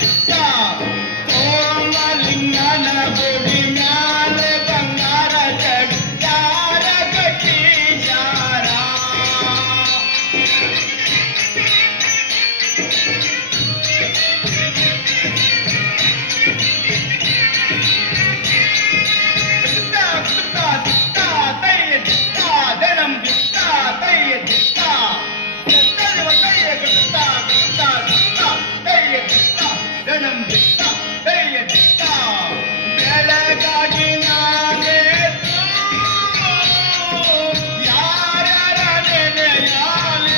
ದಿಕ್ಕ ಸೋಮಲಿಂಗನ ಗುಡಿ ಮ್ಯಾಲೆ ಬಂಗಾರ ಜಡ್ಡಾರ ಕಟ್ಟಿಸಾರ ಬೆಳಗಾಗಿ ನಾನೇ ಯಾರ್ಯಾರ ನೆನೆಯಾಲಿ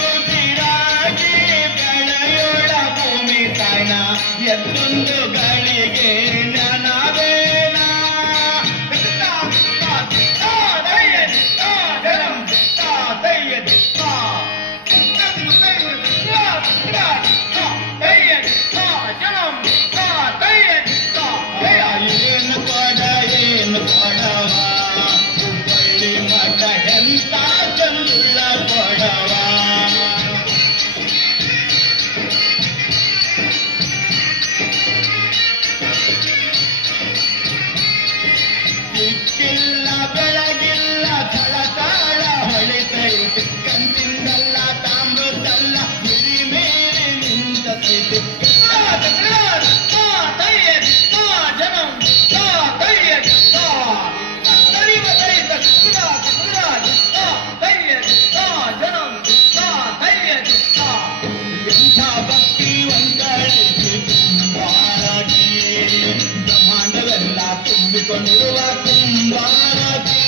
ಏಳುತ್ತಿರಾಗಿ ಬೆಳೆಯೋಳ ಭೂಮಿ ತಾಯ್ನ ಎತ್ತೊಂದು ಗಳಿಗೆ ಜ್ಞಾನವೇನ ಏನು ಕೊಡವ ಹುಬ್ಬಳ್ಳಿ ಮಠ ಎಂತ ಚಂದುಳ್ಳ ಕೊಡವ ದಿಕ್ಕಿಲ್ಲ ಬೆಳಗಿಲ್ಲ ಥಳಥಳ ಹೊಳಿತೈತಿ ಕಂಚಿಂದಲ್ಲ ತಾಮ್ರದಲ್ಲ ಗುರಿ ಮೇಲೆ ನಿಂತೈತಿ ಎಂಥ ಭಕ್ತಿವಂತಳಿಗೆ ಕುಂಬಾರಗಿ ಬ್ರಹ್ಮಾಂಡವೆಲ್ಲ ತುಂಬಿಕೊಂಡಿರುವ ಕುಂಬಾರಗಿ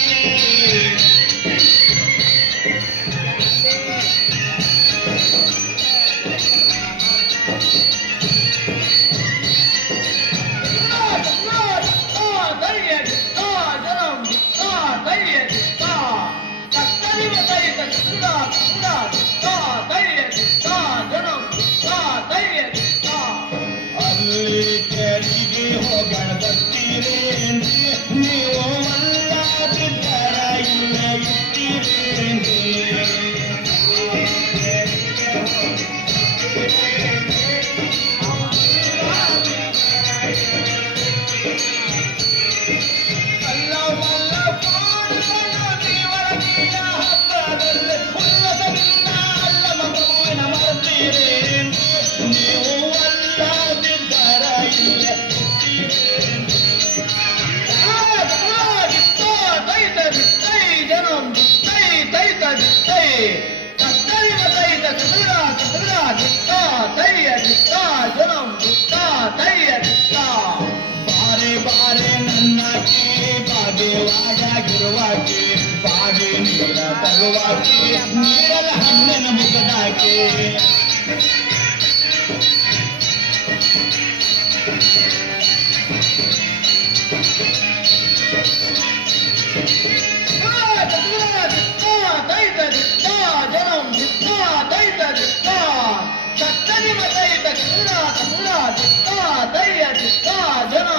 ಅಲ್ಲಿ ಕೆರಿಗೆ ಹೋಗಣ ಬರ್ತೀರೇನ್ರಿ ನೀವು ಅಲ್ಲಾದಿದ್ದರ ಇಲ್ಲ ಇರ್ತೀರೇನ್ರಿ ಅಲ್ಲ ಮಲ್ಲ ಪಾಡುಗಳು ನೀವಳಗಿನ ಹಬ್ಬದಲ್ಲಿ ಉಲ್ಲಸದಿಂದ ಅಲ್ಲ ಮಗುವಿನ ಮರ್ತೀರೇನ್ರಿ ನೀವು ಅಲ್ಲಾದಿದ್ದರ ಇಲ್ಲ ಬಾರೆ ಬಾರೆ ನನ್ನಕ್ಕೆ ಬಾಗೇವಾಡಾಗಿರುವಾಕೆ ಬಾವಿ ನೀರ ತರುವಾಕೆ ನೀರಲ ಹಣ್ಣಿನ ಮುಖದಾಕೆ ಜನ